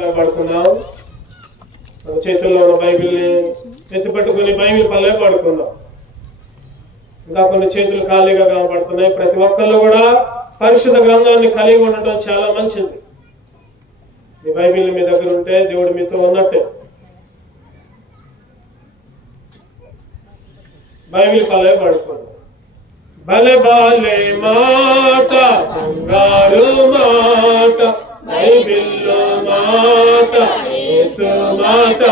పాడుకుందాం. మన చేతుల్లో ఉన్న బైబిల్ని ఎత్తిపట్టుకుని బైబిల్ పల్లె పాడుకుందాం. ఇంకా కొన్ని చేతులు ఖాళీగా కనపడుతున్నాయి. ప్రతి ఒక్కళ్ళు కూడా పరిశుద్ధ గ్రంథాన్ని కలిగి ఉండటం చాలా మంచిది. మీ బైబిల్ మీ దగ్గర ఉంటే దేవుడు మీతో ఉన్నట్టే. బైబిల్ పల్లె పాడుకుందాం. బలే బాలే మాట బంగారు మాట బైబిల్లో మాట యేసు మాట.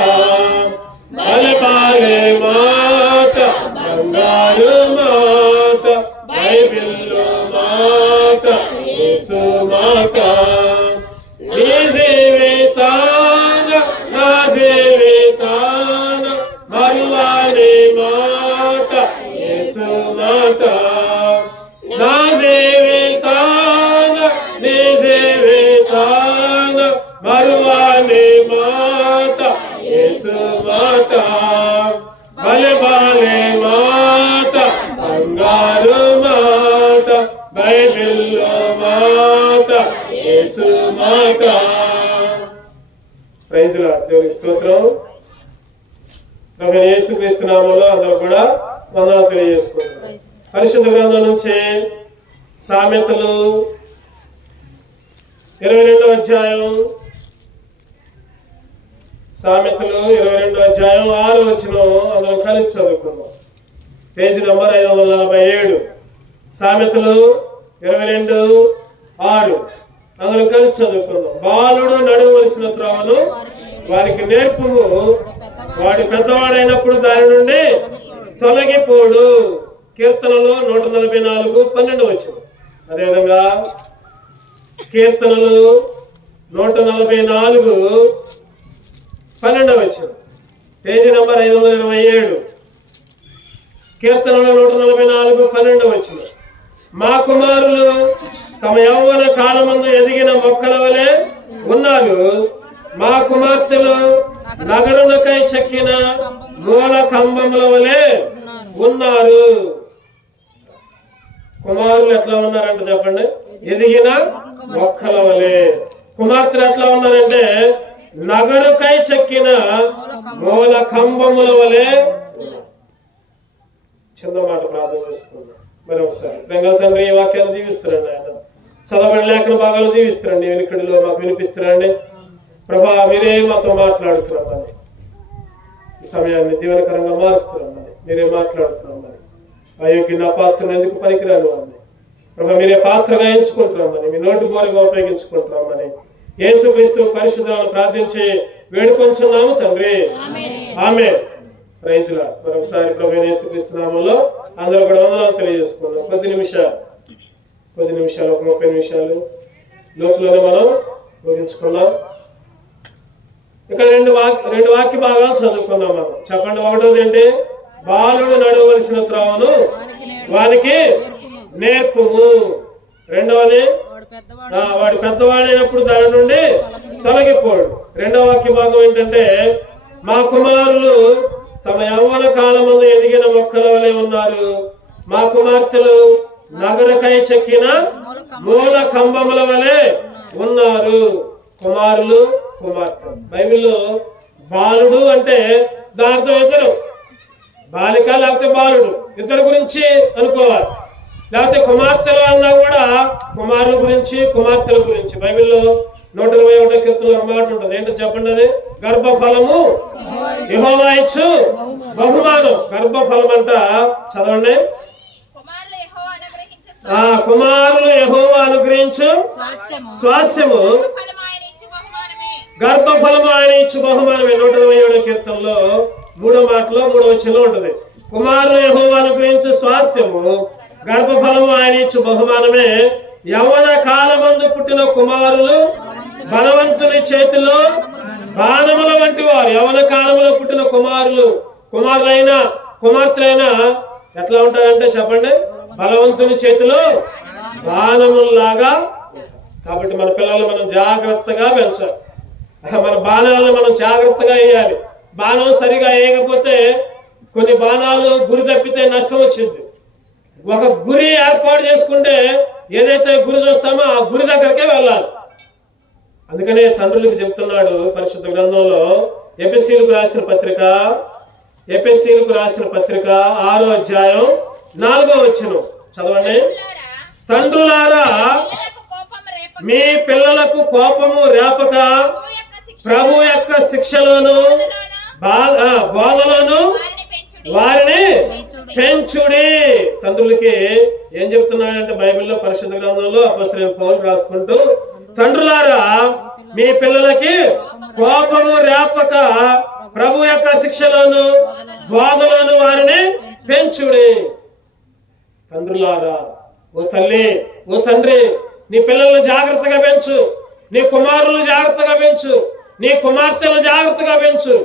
బలే బాలే మాట బంగారు మాట బైబిల్లో మాట యేసు మాట. నీ జీవితాన నా జీవితాన మరువాని మాట యేసు మాట. నా జీవితాన నీ జీవితాన మరువాని మాట యేసు మాట. బలే బాలే మాట బంగారు మాట బైబిల్లో మాట యేసు మాట. Praise Lord. దేవునికి స్తోత్రం. ప్రభువైన యేసుక్రీస్తు నామములో అందరూ కూడా వందనాలు తెలియజేసుకుంటున్నాం. పరిశుద్ధ గ్రంథం నుంచి సామెతలు 22వ అధ్యాయం, సామెతలు 22వ అధ్యాయం 6వ వచనం అందరం కలిసి చదువుకుందాం. Page number 547. సామెతలు 22:6 అందరం కలిసి చదువుకుందాం. బాలుడు నడవలసిన త్రోవను వారికి నేర్పుము, వాడు పెద్దవాడైనప్పుడు దాని నుండి తొలగిపోడు. కీర్తనలు 144:12 వచ్చింది. అదేవిధంగా కీర్తనలు 144:12 వచ్చింది. Page number 527. కీర్తనలు 144:12 వచ్చింది. మా కుమారులు తమ యౌవన కాలమందు ఎదిగిన మొక్కల వలె ఉన్నారు. మా కుమార్తెలు నగరులకై చెక్కిన మూల కంబముల వలె ఉన్నారు. కుమారులు ఎట్లా ఉన్నారంటే చెప్పండి, ఎదిగిన మొక్కల వలె. కుమార్తెలు ఎట్లా ఉన్నారంటే నగరుకై చెక్కిన మూల కంబముల వలె. చిన్న మాట ప్రార్థన చేసుకుందాం మరి ఒకసారి. ప్రేమ తండ్రి, ఈ వాక్యాలు దీవిస్తారండి. ఆయన చదవబడిన లేఖన భాగాలు దీవిస్తారండి. వెనుకడిలో మాకు వినిపిస్తారండి. ప్రభా, మీరే మాతో మాట్లాడుతున్నామని, ఈ సమయాన్ని దీవెనకరంగా మారుస్తున్నామని, మీరే మాట్లాడుతున్నామని, అయోగ్య పాత్రను ఎందుకు పనికిరాను అని ప్రభా మీరే పాత్రగా ఎంచుకుంటున్నామని, మీ నోటి బోరుగా ఉపయోగించుకుంటున్నామని యేసుక్రీస్తు పరిశుద్ధాలను ప్రార్థించి వేడుకొంచున్నాము తండ్రి. ఆమేన్. Praise Lord. మరొకసారి ప్రభువైన యేసుక్రీస్తు నామములో అందరూ కూడా వందనాలు తెలియజేసుకుందాం. కొద్ది నిమిషాలు ఒక 30 నిమిషాలు లోపలనే మనం ముగించుకున్నాం. ఇక్కడ రెండు వాక్య భాగాలు చదువుకున్నాం మనం. చెప్పండి. ఒకటోది ఏంటి? బాలుడు నడవలసిన త్రోవను వానికి నేర్పుము. రెండవది వాడు పెద్దవాడైనప్పుడు దాని నుండి తొలగిపోడు. రెండవ వాక్య భాగం ఏంటంటే మా కుమారులు తమ యౌవన కాలమందు ఎదిగిన మొక్కల వలె ఉన్నారు. మా కుమార్తెలు నగరకై చెక్కిన మూల కంబముల వలె ఉన్నారు. కుమారులు, కుమార్తెలు. బైబిల్లో బాలుడు అంటే దాంతో ఇద్దరు, బాలిక లేకపోతే బాలుడు, ఇద్దరు గురించి అనుకోవాలి. లేకపోతే కుమార్తెలు అన్నా కూడా కుమారుల గురించి, కుమార్తెల గురించి. బైబిల్లో 121వ కీర్తనలో ఒక మాట ఉంటుంది. ఏంటో చెప్పండి. అది గర్భఫలము యెహోవా ఇచ్చు బహుమానం. గర్భఫలం అంట చదవండి. కుమారులు యెహోవా అనుగ్రహించు స్వాస్యము, గర్భఫలము ఆయన ఇచ్చు బహుమానమే. 127వ కీర్తనలో 3వ మాటలో 3వ వచనంలో ఉంటుంది. కుమారులు యెహోవా అనుగ్రహించు స్వాస్యము, గర్భఫలము ఆయన ఇచ్చు బహుమానమే. యవ్వన కాలమందు పుట్టిన కుమారులు బలవంతుని చేతిలో బాణముల వంటి వారు. యవ్వన కాలంలో పుట్టిన కుమారులైనా కుమార్తెలైనా ఎట్లా ఉంటారంటే చెప్పండి, బలవంతుని చేతిలో బాణములాగా. కాబట్టి మన పిల్లల్ని మనం జాగ్రత్తగా పెంచాలి. మన బాణాలను మనం జాగ్రత్తగా వేయాలి. బాణం సరిగా వేయకపోతే కొన్ని బాణాలు గురి తప్పితే నష్టం వచ్చింది. ఒక గురి ఏర్పాటు చేసుకుంటే ఏదైతే గురి చూస్తామో ఆ గురి దగ్గరకే వెళ్ళాలి. అందుకనే తండ్రులకు చెప్తున్నాడు పరిశుద్ధ గ్రంథంలో, ఎఫెసీయులకు రాసిన పత్రిక 6వ అధ్యాయం 4వ వచనం చదవండి. తండ్రులారా, మీ పిల్లలకు కోపము రేపక ప్రభు యొక్క శిక్షలోను బోధలోను వారిని పెంచుడి. తండ్రులకి ఏం చెప్తున్నాడంటే బైబిల్లో పరిశుద్ధ గ్రంథంలో అపోస్తలుడైన పౌలు రాసుకుంటూ, తండ్రులారా, మీ పిల్లలకి కోపము రేపక ప్రభు యొక్క శిక్షలోను బోధలోను వారిని పెంచుడి. తండ్రులారా, ఓ తల్లి, ఓ తండ్రి, నీ పిల్లలను జాగ్రత్తగా పెంచు, నీ కుమారులను జాగ్రత్తగా పెంచు, నీ కుమార్తెలను జాగ్రత్తగా పెంచు.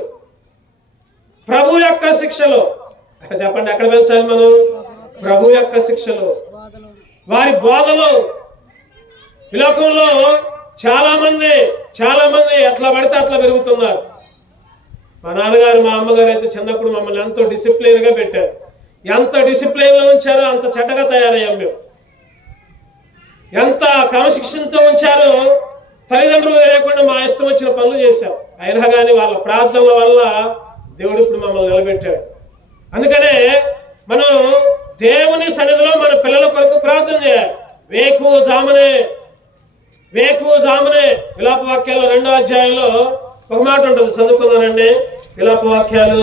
ప్రభు యొక్క శిక్షలో చెప్పండి, ఎక్కడ పెంచాలి మనం? ప్రభు యొక్క శిక్షలో, వారి బోధలో. ఈ లోకంలో చాలా మంది ఎట్లా పడితే అట్లా పెరుగుతున్నారు. మా నాన్నగారు మా అమ్మగారు అయితే చిన్నప్పుడు మమ్మల్ని ఎంతో డిసిప్లిన్ గా పెట్టారు. ఎంత డిసిప్లిన్ లో ఉంచారో అంత చెడ్డగా తయారయ్యాం మేము. ఎంత క్రమశిక్షణతో ఉంచారో తల్లిదండ్రులు లేకుండా మా ఇష్టం వచ్చిన పనులు చేశాం. అయినా కానీ వాళ్ళ ప్రార్థనల వల్ల దేవుడు ఇప్పుడు మమ్మల్ని నిలబెట్టాడు. అందుకనే మనం దేవుని సన్నిధిలో మన పిల్లల కొరకు ప్రార్థన చేయాలి. వేకు జామునే విలాప వాక్యాలు 2వ అధ్యాయంలో ఒక మాట ఉంటుంది, చదువుకుందానండి. విలాప వాక్యాలు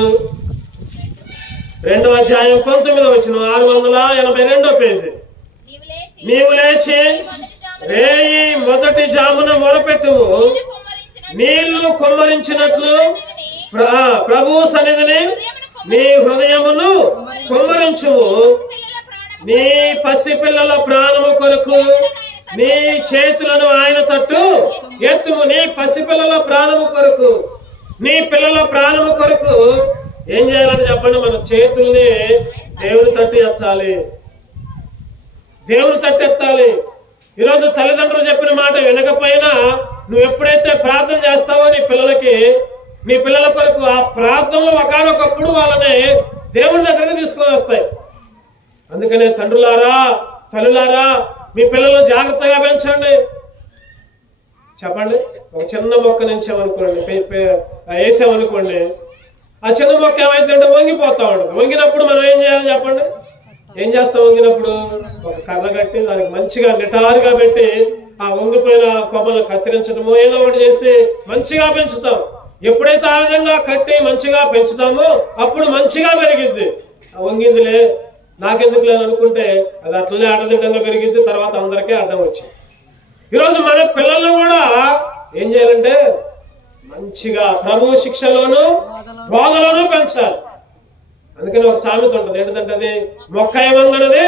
2వ అధ్యాయం 19వ వచనం, 682వ పేజీ. నీవు లేచి రేయి మొదటి జామున మొరపెట్టుము, నీళ్లు కుమ్మరించినట్లు ప్రభు సన్నిధిని నీ హృదయమును కుమ్మరించుము. నీ పసిపిల్లల ప్రాణము కొరకు నీ చేతులను ఆయన తట్టు ఎత్తుము. నీ పసిపిల్లల ప్రాణము కొరకు, నీ పిల్లల ప్రాణము కొరకు ఏం చేయాలని చెప్పండి? మన చేతుల్ని దేవుని తట్టు ఎత్తాలి, దేవుని తట్టు ఎత్తాలి. ఈరోజు తల్లిదండ్రులు చెప్పిన మాట వినకపోయినా నువ్వు ఎప్పుడైతే ప్రార్థన చేస్తావో నీ పిల్లల కొరకు, ఆ ప్రార్థనలు ఒకానొకప్పుడు వాళ్ళని దేవుని దగ్గరకు తీసుకొని వస్తాయి. అందుకనే తండ్రులారా, తల్లులారా, మీ పిల్లలను జాగ్రత్తగా పెంచండి. చెప్పండి, ఒక చిన్న మొక్క వేసామనుకోండి, ఆ చిన్న మొక్క ఏమైందంటే వంగిపోతా ఉంటుంది. వంగినప్పుడు మనం ఏం చేయాలి చెప్పండి? ఏం చేస్తాం? వంగినప్పుడు ఒక కర్ర కట్టి దానికి మంచిగా నిటారుగా పెట్టి ఆ వంగిపోయిన కొమ్మలను కత్తిరించడము ఏదో ఒకటి చేసి మంచిగా పెంచుతాం. ఎప్పుడైతే ఆ విధంగా కట్టి మంచిగా పెంచుతామో అప్పుడు మంచిగా పెరిగిద్ది. ఆ వంగిందిలే నాకెందుకు లేదు అనుకుంటే అది అట్లనే అడ్డదిడ్డంగా పెరిగిద్ది, తర్వాత అందరికీ అడ్డం వచ్చింది. ఈరోజు మన పిల్లలను కూడా ఏం చేయాలంటే మంచిగా ప్రభు శిక్షలోను బోధలోను పెంచాలి. అందుకని ఒక సామెత ఉంటుంది, ఏంటంటే అది మొక్క వంగనది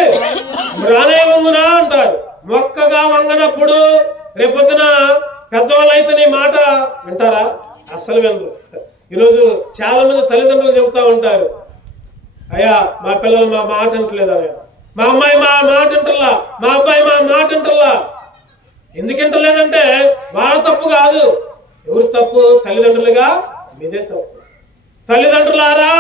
రానే వంగునా అంటారు. మొక్కగా వంగనప్పుడు రేపొద్దున పెద్దవాళ్ళు అయితే నీ మాట వింటారా? అస్సలు వినరు. ఈరోజు చాలా మంది తల్లిదండ్రులు చెబుతా ఉంటారు, అయ్యా మా పిల్లలు మా మాట వింటలేదు, అయ్యా మా అమ్మాయి మా మాట వింటల్లా, మా అబ్బాయి మా మాట వింటల్లా. ఎందుకు వింటలేదంటే వాళ్ళ తప్పు కాదు. ఎవరు తప్పు? తల్లిదండ్రులుగా మీదే తప్పు. తల్లిదండ్రులారా,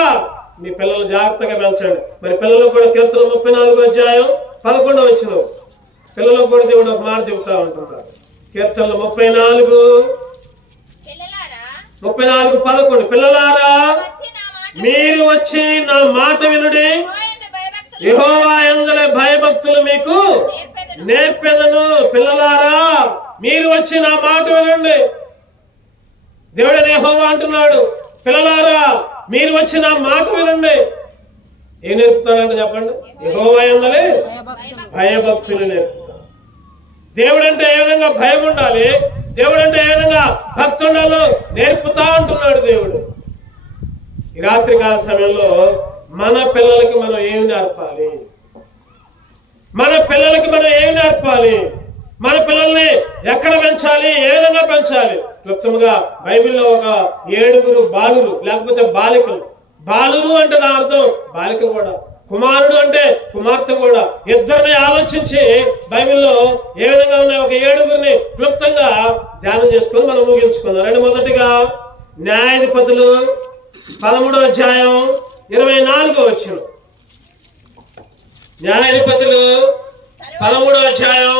మీ పిల్లలు జాగ్రత్తగా పెంచండి. మరి పిల్లలకు కూడా కీర్తన 34వ అధ్యాయం 11వ వచనం పిల్లలకు కూడా దేవుడు ఒక మాట చెబుతా ఉంటున్నారు. కీర్తనలు 34:11 పిల్లలారా, మీరు వచ్చి నా మాట వినుడి, యెహోవా యందలి భయభక్తులు మీకు నేర్పెదను. పిల్లలారా, మీరు వచ్చి నా మాట వినండి. దేవుడైన యెహోవా అంటున్నాడు, పిల్లలారా మీరు వచ్చి నా మాట వినండి. ఏం నేర్పుతాడంటే చెప్పండి? యెహోవా యందలి భయభక్తులు నేర్పుతాడు. దేవుడంటే ఏ విధంగా భయం ఉండాలి, దేవుడంటే ఏ విధంగా భక్తి ఉండాలో నేర్పుతా అంటున్నాడు దేవుడు. ఈ రాత్రికాల సమయంలో మన పిల్లలకి మనం ఏమి నేర్పాలి? మన పిల్లలకి మనం ఏమి నేర్పాలి? మన పిల్లల్ని ఎక్కడ పెంచాలి, ఏ విధంగా పెంచాలి? క్లుప్తంగా బైబిల్లో ఒక 7 బాలురు లేకపోతే బాలికలు. బాలురు అంటే దాని అర్థం బాలిక కూడా, కుమారుడు అంటే కుమార్తె కూడా. ఇద్దరిని ఆలోచించి బైబిల్లో ఏ విధంగా ఉన్నాయి ఒక 7 క్లుప్తంగా ధ్యానం చేసుకొని మనం ముగించుకుందాం. మొదటిగా న్యాయాధిపతులు 13వ అధ్యాయం 24వ వచనం. న్యాయాధిపతులు 13వ అధ్యాయం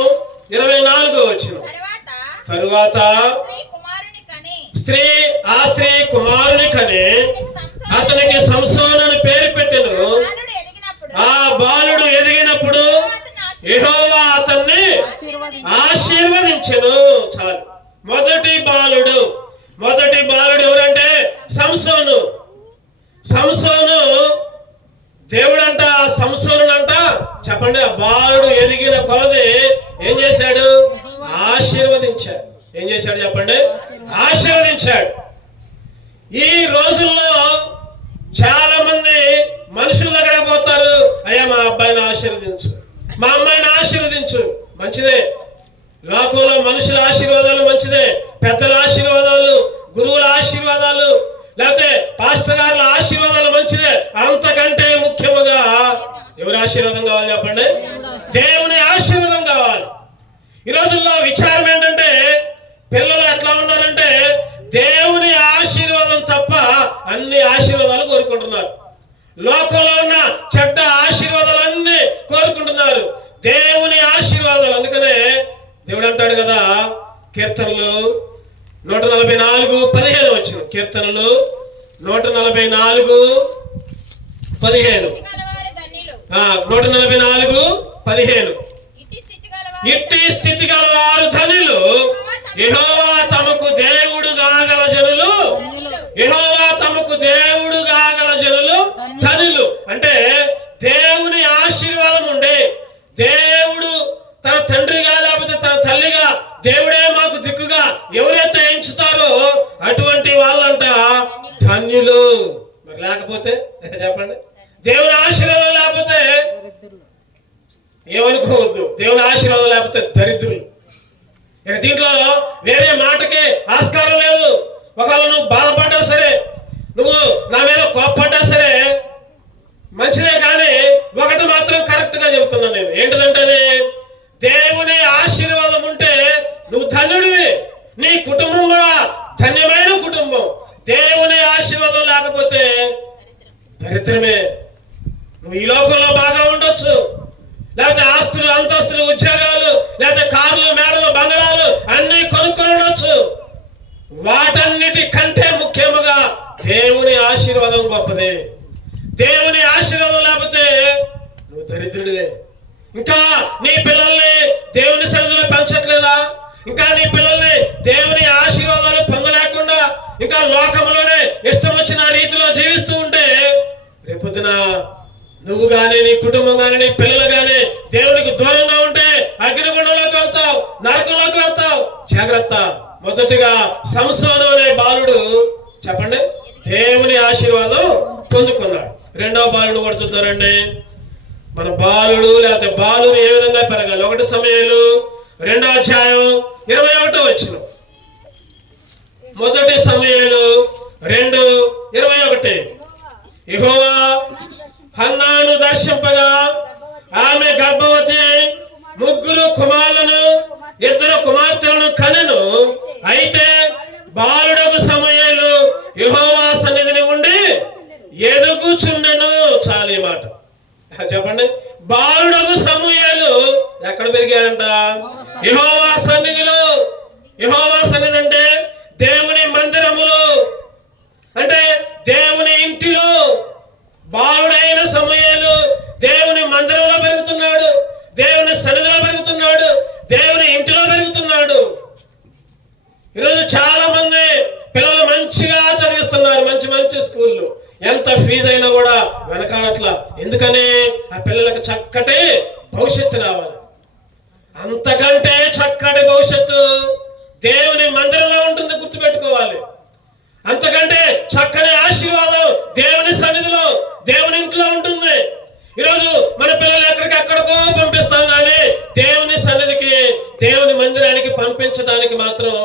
24వ వచనం. తరువాత ఆ స్త్రీ కుమారుని కని అతనికి సంసోను అని పేరు పెట్టెను. ఆ బాలుడు ఎదిగినప్పుడు యెహోవా అతన్ని ఆశీర్వదించెను. చాలు. మొదటి బాలుడు ఎవరంటే సంసోను. దేవుడంట సంసోనునంట చెప్పండి, ఆ బాలుడు ఎదిగిన కొలది ఏం చేశాడు? ఆశీర్వదించాడు. ఏం చేశాడు చెప్పండి? ఆశీర్వదించాడు. ఈ రోజుల్లో చాలా మంది మనుషుల దగ్గర పోతారు, అయ్యా మా అబ్బాయిని ఆశీర్వదించు, మా అమ్మాయిని ఆశీర్వదించు. మంచిదే, లోకంలో మనుషుల ఆశీర్వాదాలు మంచిదే, పెద్దల ఆశీర్వాదాలు, గురువుల ఆశీర్వాదాలు, లేకపోతే పాస్టర్ గారుల ఆశీర్వాదాలు మంచిదే. అంతకంటే ముఖ్యముగా ఎవరి ఆశీర్వాదం కావాలి చెప్పండి? దేవుని ఆశీర్వాదం కావాలి. ఈ రోజుల్లో విచారం ఏంటంటే పిల్లలు ఎట్లా ఉన్నారంటే దేవుని ఆశీర్వాదం తప్ప అన్ని ఆశీర్వాదాలు కోరుకుంటున్నారు. లోకంలో ఉన్న చెడ్డ ఆశీర్వాదాలన్నీ కోరుకుంటున్నారు, దేవుని ఆశీర్వాదాలు. అందుకనే దేవుడు అంటాడు కదా, కీర్తనలు 144:15 వచ్చిన కీర్తనలు 144:15 144:15 ఇట్టి స్థితి గల వారు ధనులు, యెహోవా తమకు దేవుడు కాగల జనులు. యెహోవా తమకు దేవుడు కాగల జనులు ధనులు. అంటే దేవుని ఆశీర్వాదం ఉండే, దేవుడు తన తండ్రిగా లేకపోతే తన తల్లిగా దేవుడే మాకు దిక్కుగా ఎవరైతే ఎంచుతారో అటువంటి వాళ్ళంట ధన్యులు. మరి లేకపోతే చెప్పండి, దేవుని ఆశీర్వాదం లేకపోతే ఏమనుకోవద్దు, దేవుని ఆశీర్వాదం లేకపోతే దరిద్రులు. దీంట్లో వేరే మాటకి ఆస్కారం లేదు. ఒకవేళ నువ్వు బాధపడ్డా సరే, నువ్వు నా మీద కోప్పడ్డా సరే మంచిదే, కానీ ఒకటి మాత్రం కరెక్ట్ గా చెబుతున్నాను నేను. ఏంటిదంటే అది దేవుని ఆశీర్వాదం ఉంటే నువ్వు ధన్యుడివి, నీ కుటుంబం కూడా ధన్యమైన కుటుంబం. దేవుని ఆశీర్వాదం లేకపోతే దరిద్రమే. నువ్వు ఈ లోకంలో బాగా ఉండొచ్చు, లేకపోతే ఆస్తులు, అంతస్తులు, ఉద్యోగాలు, లేకపోతే కార్లు, మేడలు, బంగళాలు అన్ని కొనుక్కొని ఉండొచ్చు. వాటన్నిటి కంటే ముఖ్యముగా దేవుని ఆశీర్వాదం గొప్పది. దేవుని ఆశీర్వాదం లేకపోతే నువ్వు దరిద్రుడివే. ఇంకా నీ పిల్లల్ని దేవుని సన్నిధిలో పెంచట్లేదా? ఇంకా నీ పిల్లల్ని దేవుని ఆశీర్వాదాలు పొందలేకుండా ఇంకా లోకంలోనే ఇష్టం వచ్చిన రీతిలో జీవిస్తూ ఉంటే రేపొద్దున నువ్వు గాని, నీ కుటుంబం గాని, నీ పిల్లలు గాని దేవునికి దూరంగా ఉంటే అగ్నిగుండంలోకి వెళ్తావు, నరకంలోకి వెళ్తావు. జాగ్రత్త. మొదటిగా సంసోను అనే బాలుడు చెప్పండి దేవుని ఆశీర్వాదం పొందుకున్నాడు. రెండవ బాలుడు కూడా చూద్దారండి. మన బాలుడు లేకపోతే బాలుడు ఏ విధంగా పెరగాలి? 1 సమూయేలు 2:21. 1 సమూయేలు 2:21. యెహోవా హన్నాను దర్శింపగా ఆమె గర్భవతి 3 కుమారులను 2 కుమార్తెలను కనెను. అయితే బాలుడగు సమూయేలు యెహోవా సన్నిధిని ఉండి ఎదుగుచుండెను. చాలు ఈ మాట చెప్పండి. బాలుడగు సమూయేలు ఎక్కడ పెరిగాడంట? యెహోవా సన్నిధిలో. యెహోవా సన్నిధి అంటే దేవుని మందిరములో, అంటే దేవుని ఇంటిలో. బాలుడైన సమూయేలు దేవుని మందిరంలో పెరుగుతున్నాడు, దేవుని సన్నిధిలో పెరుగుతున్నాడు, దేవుని ఇంటిలో పెరుగుతున్నాడు. ఈరోజు చాలా మంది పిల్లలు మంచిగా చదివిస్తున్నారు, మంచి మంచి స్కూళ్ళు, ఎంత ఫీజు అయినా కూడా వెనకాలట్లా. ఎందుకని? ఆ పిల్లలకు చక్కటి భవిష్యత్తు రావాలి. అంతకంటే చక్కటి భవిష్యత్తు దేవుని మందిరంలో ఉంటుంది, గుర్తుపెట్టుకోవాలి. అంతకంటే చక్కని ఆశీర్వాదం దేవుని సన్నిధిలో, దేవుని ఇంట్లో ఉంటుంది. ఈరోజు మన పిల్లలు ఎక్కడికక్కడికో పంపిస్తాం, కానీ దేవుని సన్నిధికి, దేవుని మందిరానికి పంపించడానికి మాత్రం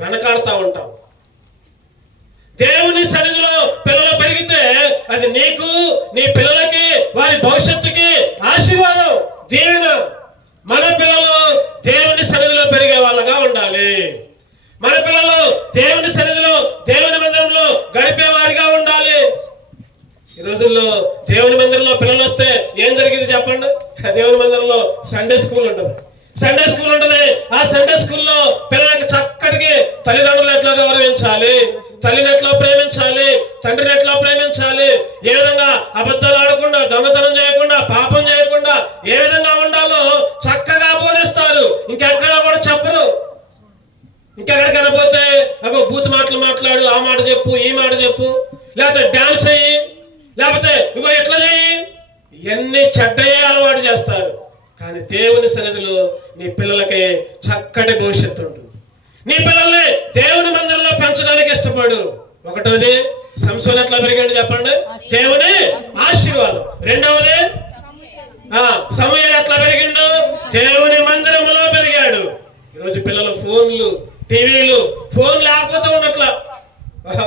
వెనకాడుతూ ఉంటాం. దేవుని సన్నిధిలో పిల్లలు పెరిగితే అది నీకు, నీ పిల్లలకి, వారి భవిష్యత్తుకి ఆశీర్వాదం, దీవెన. మన పిల్లలు దేవుని సన్నిధిలో పెరిగే వాళ్ళగా ఉండాలి. మన పిల్లలు దేవుని సన్నిధిలో, దేవుని మందిరంలో గడిపేవారిగా ఉండాలి. ఈ రోజుల్లో దేవుని మందిరంలో పిల్లలు వస్తే ఏం జరిగింది చెప్పండి? దేవుని మందిరంలో సండే స్కూల్ ఉంటుంది. సండే స్కూల్ ఉంటుంది. ఆ సండే స్కూల్లో పిల్లలకి తల్లిని ఎట్లా ప్రేమించాలి, తండ్రిని ఎట్లా ప్రేమించాలి, ఏ విధంగా అబద్ధాలు ఆడకుండా, దొంగతనం చేయకుండా, పాపం చేయకుండా ఏ విధంగా ఉండాలో చక్కగా బోధిస్తారు. ఇంకెక్కడా కూడా చెప్పరు. ఇంకెక్కడికైనా పోతే అగో బూత్ మాటలు మాట్లాడు, ఆ మాట చెప్పు, ఈ మాట చెప్పు, లేకపోతే డాన్స్ అయ్యి, లేకపోతే ఇగో ఎట్లా చెయ్యి, ఇవన్నీ చెడ్డయ్యే అలవాటు చేస్తారు. కానీ దేవుని సన్నిధిలో నీ పిల్లలకి చక్కటి భవిష్యత్తు ఉంటుంది. నీ పిల్లల్ని దేవుని మందిరంలో పెంచడానికి ఇష్టపడు. ఒకటోది సంసోను ఎట్లా పెరిగాడు చెప్పండి, దేవుని ఆశీర్వాదం. రెండవది సమూయేలు ఎట్లా పెరిగిండు, దేవుని మందిరంలో పెరిగాడు. ఈరోజు పిల్లలు ఫోన్లు, టీవీలు, ఫోన్ లేకపోతే ఉన్నట్ల.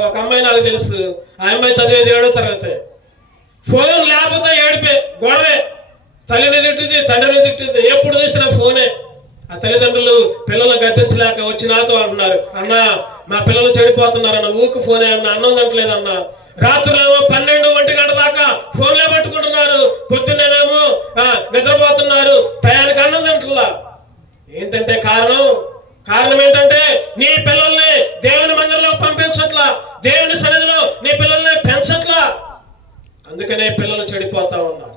ఒక అమ్మాయి నాకు తెలుసు, ఆ అమ్మాయి చదివేది 7వ తరగతి. ఫోన్ లేకపోతే ఏడిపే, గొడవే, తల్లిని తిట్టింది, తండ్రిని తిట్టింది, ఎప్పుడు చూసినా ఫోనే. ఆ తల్లిదండ్రులు పిల్లలను గద్దించలేక వచ్చి నాతో అంటున్నారు, అన్న మా పిల్లలు చెడిపోతున్నారన్న, ఊరికి ఫోనే అన్న, అన్నం తింటలేదన్న, రాత్రులేమో 12, 1 గంట దాకా ఫోన్లే పట్టుకుంటున్నారు, పొద్దున్నేమో నిద్రపోతున్నారు, టయానికి అన్నం తింటలా. ఏంటంటే కారణం ఏంటంటే నీ పిల్లల్ని దేవుని మందిరంలో పంపించట్లా, దేవుని సన్నిధిలో నీ పిల్లల్ని పెంచట్లా. అందుకనే పిల్లలు చెడిపోతా ఉన్నారు.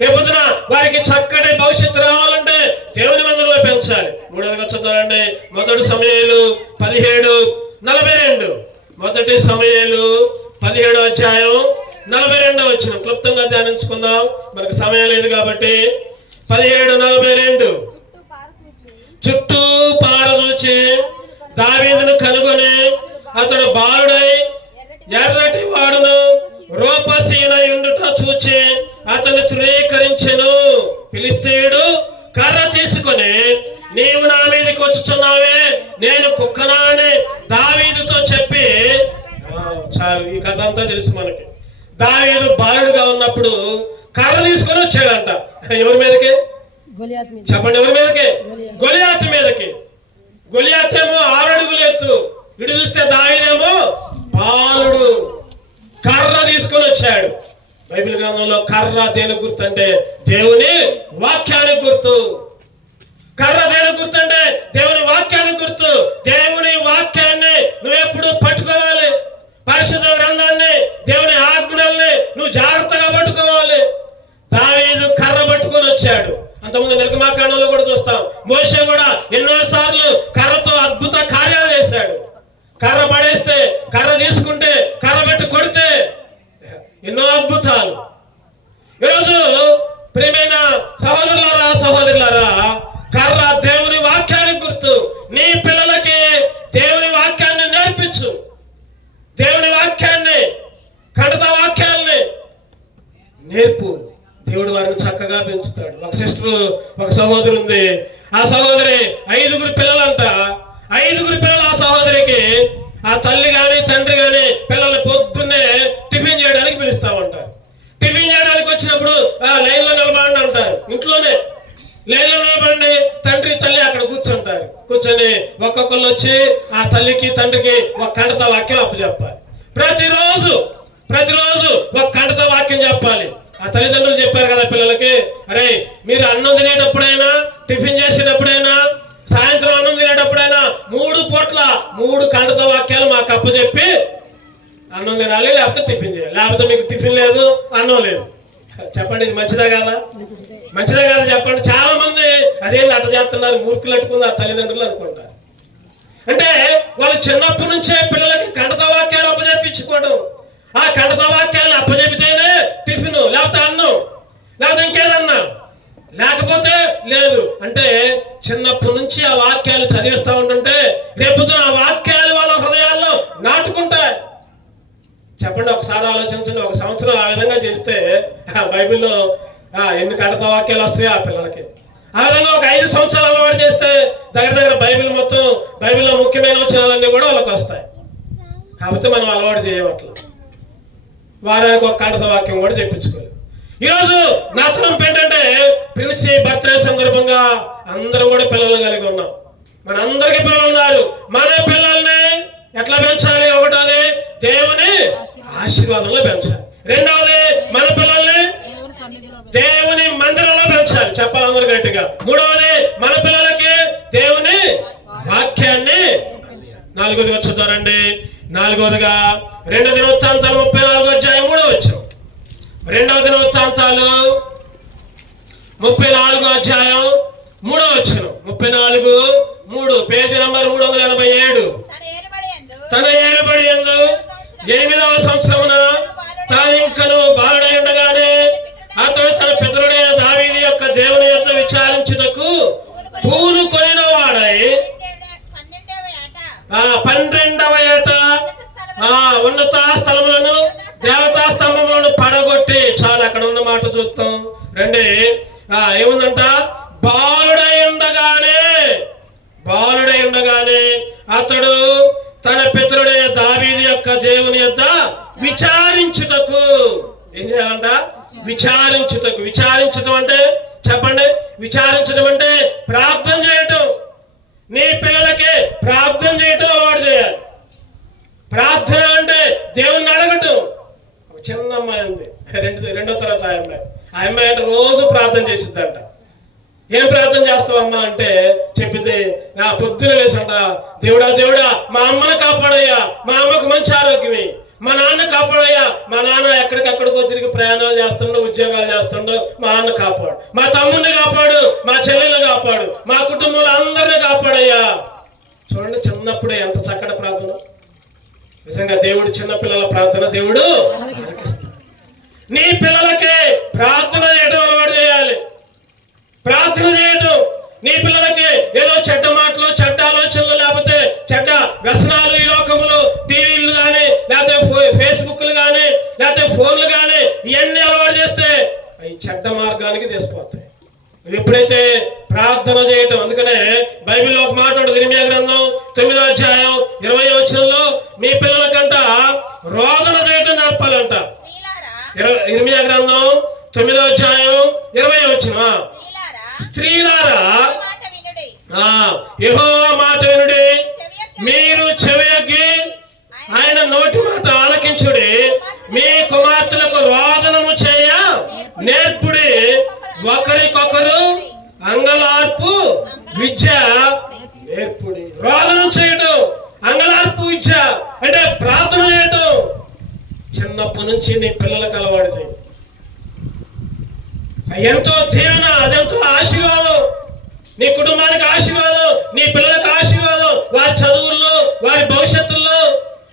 రేపొద్దున వారికి చక్కటి భవిష్యత్తు రావాలంటే దేవుని మందిరంలో పెంచాలి. 3వదిగా చూద్దామండి, 1 సమూయేలు 17:42. 1 సమూయేలు 17వ అధ్యాయం 42వ వచనం క్లుప్తంగా ధ్యానించుకుందాం, మనకు సమయం లేదు కాబట్టి. 17:42. చుట్టూ పారదూచి దావీదును కనుగొని అతడు బాలుడై ఎర్రటి వాడును రూపహీనుండుట చూచి అతన్ని తృణీకరించెను. ఫిలిష్తీయుడు కర్ర తీసుకొని, నీవు నా మీదకి వచ్చుచున్నావే, నేను కుక్కనా అని దావీదుతో చెప్పి, చాలు ఈ కథ అంతా తెలుసు మనకి. దావీదు బాలుడుగా ఉన్నప్పుడు కర్ర తీసుకొని వచ్చాడంట. ఎవరి మీదకి చెప్పండి, ఎవరి మీదకి? గొలియాతు మీదకి. గొలియాతు ఏమో 6 అడుగులు ఎత్తు, ఇటు చూస్తే దావీదేమో బాలుడు. కర్ర తీసుకొని వచ్చాడు. బైబిల్ గ్రంథంలో కర్ర దేనికి గుర్తు అంటే దేవుని వాక్యానికి గుర్తు. కర్ర దేనికి గుర్తు అంటే దేవుని వాక్యానికి గుర్తు. దేవుని వాక్యాన్ని నువ్వు ఎప్పుడు పట్టుకోవాలి. పరిశుద్ధ గ్రంథాన్ని, దేవుని ఆజ్ఞల్ని నువ్వు జాగ్రత్తగా పట్టుకోవాలి. దావీదు కర్ర పట్టుకొని వచ్చాడు. అంతకుముందు నిర్గమాకాండంలో కూడా చూస్తాం, మోషే కూడా ఎన్నోసార్లు కర్రతో అద్భుత కార్యాలు చేశాడు. కర్ర పడేస్తే, కర్ర తీసుకుంటే, కర్ర పెట్టి కొడితే ఎన్నో అద్భుతాలు. ఈరోజు ప్రియమైన సహోదరులారా, కర్ర దేవుని వాక్యానికి గుర్తు. నీ పిల్లలకి దేవుని వాక్యాన్ని నేర్పించు. దేవుని వాక్యాన్ని, కడత వాక్యాన్ని నేర్పు. దేవుడు వారిని చక్కగా పెంచుతాడు. ఒక సిస్టర్, ఒక సహోదరు ఉంది. ఆ సహోదరి 5 పిల్లలంట. 5 పిల్లలు ఆ సహోదరికి. ఆ తల్లి గాని తండ్రి గాని పిల్లల్ని పొద్దున్నే టిఫిన్ చేయడానికి పిలుస్తా ఉంటారు. టిఫిన్ చేయడానికి వచ్చినప్పుడు లైన్లో నిలబడండి అంటారు. ఇంట్లోనే లైన్లో నిలబడండి, తండ్రి తల్లి అక్కడ కూర్చుంటారు. కూర్చొని ఒక్కొక్కళ్ళు వచ్చి ఆ తల్లికి తండ్రికి ఒక కడత వాక్యం అప్పచెప్పాలి. ప్రతిరోజు ఒక కడత వాక్యం చెప్పాలి. ఆ తల్లిదండ్రులు చెప్పారు కదా పిల్లలకి, అరే మీరు అన్నం తినేటప్పుడైనా, టిఫిన్ చేసేటప్పుడైనా, సాయంత్రం అన్నం తినేటప్పుడైనా 3 పూట్ల 3 కడత వాక్యాలు మాకు అప్పచెప్పి అన్నం తినాలి, లేకపోతే టిఫిన్ చేయాలి. లేకపోతే మీకు టిఫిన్ లేదు, అన్నం లేదు. చెప్పండి, ఇది మంచిదా కాదా? మంచిదా కాదా చెప్పండి. చాలా మంది అదేంది అట్ట చేస్తున్నారు, మూర్ఖులు అట్టుకుంది ఆ తల్లిదండ్రులు అనుకుంటారు. అంటే వాళ్ళు చిన్నప్పటి నుంచే పిల్లలకి కడత వాక్యాలు అప్పచెప్పించుకోవడం. ఆ కడత వాక్యాలను అప్పచెపితేనే టిఫిన్, లేకపోతే అన్నం, లేకపోతే ఇంకేదన్నా, లేకపోతే లేదు. అంటే చిన్నప్పటి నుంచి ఆ వాక్యాలు చదివిస్తూ ఉంటుంటే రేపొద్దున ఆ వాక్యాలు వాళ్ళ హృదయాల్లో నాటుకుంటాయి. చెప్పండి, ఒకసారి ఆలోచించండి. 1 సంవత్సరం ఆ విధంగా చేస్తే బైబిల్లో ఎన్ని కడత వాక్యాలు వస్తాయి ఆ పిల్లలకి. ఆ విధంగా ఒక 5 సంవత్సరాలు అలవాటు చేస్తే దగ్గర బైబిల్ మొత్తం, బైబిల్లో ముఖ్యమైన వచనాలన్నీ కూడా వాళ్ళకి వస్తాయి. కాబట్టి మనం అలవాటు చేయవట్ల. వారానికి ఒక కడత వాక్యం కూడా చెప్పించుకోలేదు. ఈరోజు నా తలంపు ఏంటంటే, ప్రిన్సీ బర్త్డే సందర్భంగా అందరం కూడా పిల్లలు కలిగి ఉన్నాం. మన అందరికీ పిల్లలు ఉన్నారు. మన పిల్లల్ని ఎట్లా పెంచాలి? ఒకటోది దేవుని ఆశీర్వాదంలో పెంచాలి. రెండవది మన పిల్లల్ని దేవుని మందిరంలో పెంచాలి. చెప్పాలి అందరూ గట్టిగా. మూడవది మన పిల్లలకి దేవుని వాక్యాన్ని. 4వదిగా చూద్దారండి, నాలుగవదిగా 2 దినవృత్తాంతాలు 34వ అధ్యాయం 3వ వచనం. 2 దినవృత్తాంతాలు 34వ అధ్యాయం 3వ వచనం. 34:3 పేజీ నంబర్ 387. తన ఏలుబడి యందు 8వ సంవత్సరమున తానింకను బాలుడై ఉండగానే అతడు తన పితరుడైన దావీదు యొక్క దేవుని యొద్ద విచారించుటకు పూనుకొనిన వాడై 12వ ఏట ఉన్నత స్థలములను దేవతా స్తంభములను పడగొట్టి, చాలా అక్కడ ఉన్న మాట చూస్తాం రండి. ఏముందంట? బాలుడై ఉండగానే అతడు తన పితరుడైన దావీదు యొక్క దేవుని యొద్ద విచారించుటకు. ఏం చేయాలంట? విచారించుటకు. విచారించటం అంటే చెప్పండి, విచారించడం అంటే ప్రార్థన చేయటం. నీ పిల్లలకి ప్రార్థన చేయటం అలవాటు చేయాలి. ప్రార్థన అంటే దేవుణ్ణి అడగటం. ఒక చిన్న అమ్మాయి ఉంది, రెండో తరగతి ఆ అమ్మాయి అంటే రోజు ప్రార్థన చేసిద్దంట. ఏం ప్రార్థన చేస్తావమ్మా అంటే చెప్పింది, నా పొద్దున లేసంట, దేవుడా మా అమ్మని కాపాడయ్యా, మా అమ్మకు మంచి ఆరోగ్యమే, మా నాన్న కాపాడయ్యా, మా నాన్న ఎక్కడికక్కడికో తిరిగి ప్రయాణాలు చేస్తుండో ఉద్యోగాలు చేస్తుండో మా నాన్న కాపాడు, మా తమ్ముడిని కాపాడు, మా చెల్లెల్ని కాపాడు, మా కుటుంబంలో అందరినీ కాపాడయ్యా. చూడండి, చిన్నప్పుడే ఎంత చక్కటి ప్రార్థన. నిజంగా దేవుడు చిన్నపిల్లల ప్రార్థన దేవుడు ఆలకిస్తాడు. నీ పిల్లలకి ప్రార్థన చేయడం అలవాటు చేయాలి. ప్రార్థన చేయడం. నీ పిల్లలకి ఏదో చెడ్డ మాటలు, చెడ్డ ఆలోచనలు, లేకపోతే చెడ్డ వ్యసనాలు ఈ లోకములు, టీవీలు కానీ, లేకపోతే ఫేస్బుక్లు కానీ, లేకపోతే ఫోన్లు కానీ ఇవన్నీ అలవాటు చేస్తే అవి చెడ్డ మార్గానికి తీసుకుపోతాయి. ఎప్పుడైతే ప్రార్థన చేయటం, అందుకనే బైబిల్లో ఒక మాట ఉంటుంది, ఇర్మియా గ్రంథం 9వ అధ్యాయం 20వ వచనంలో మీ పిల్లలకంట రోదన చేయటం నేర్పాలంట. ఇర్మియా గ్రంథం 9వ అధ్యాయం 20వ వచనం. స్త్రీలారా యెహోవా మాట వినుడి, మీరు చెవియొగ్గి ఆయన నోటి మాట ఆలకించుడి, మీ కుమార్తెలకు రోదనము చేయ నేర్పుడి, ఒకరికొకరు అంగలార్పు విద్య నేర్పుడి. రోదనం చేయటం, అంగలార్పు విద్య అంటే ప్రార్థన చేయటం. చిన్నప్పటి నుంచి నీ పిల్లలకు అలవాటు చేయి. ఎంతో దీవెన, అదెంతో ఆశీర్వాదం. నీ కుటుంబానికి ఆశీర్వాదం, నీ పిల్లలకు ఆశీర్వాదం. వారి చదువుల్లో, వారి భవిష్యత్తుల్లో,